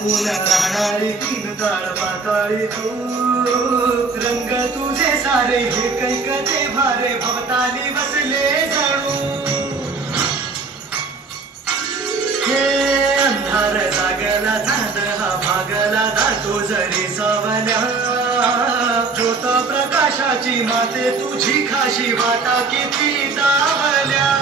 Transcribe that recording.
लपून राहणारी तीन ताळ पाताळी तू रंग तुझे सारे हे कैकते भारे भवताली बसले जाणू हे अंधार जागला झाड हा भागला जातो जरी सावल्या ज्योत प्रकाशाची माते तुझी खाशी वाटा किती दावल्या